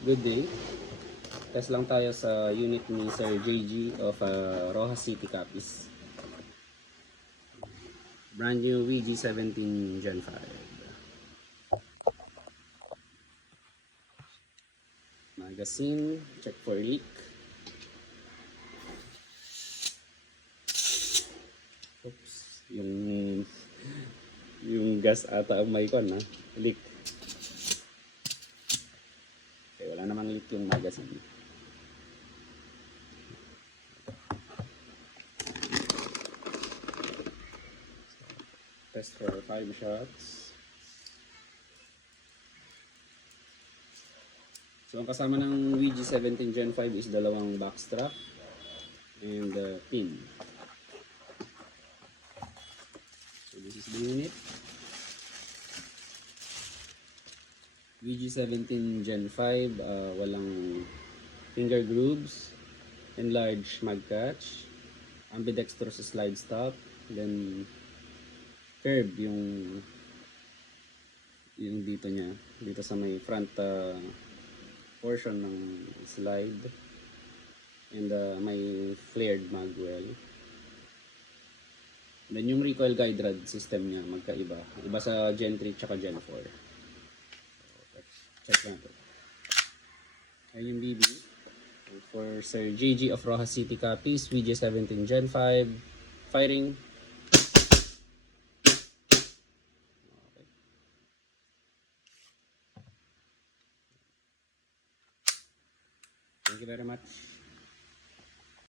Good day. Test lang tayo sa unit ni Sir JG of Rojas City Capiz. Brand new VG17 Gen 5. Magazine, check for leak. Oops, yung gas ata ang may kon ha, leak. Okay, wala namang leak yung magazine. Test for 5 shots. So ang kasama ng VG17 Gen 5 is dalawang backstrap and pin. So this is the unit. VG17 Gen 5, walang finger grooves, enlarged mag catch, ambidextrous slide stop, then curve yung dito niya, dito sa may front portion ng slide, and may flared magwell. Then yung recoil guide rod system niya magkaiba, iba sa Gen 3 tsaka Gen 4. Check natin. Ayun yung BB for Sir JG of Rojas City Capiz, VG17 Gen 5, firing. Thank you very much.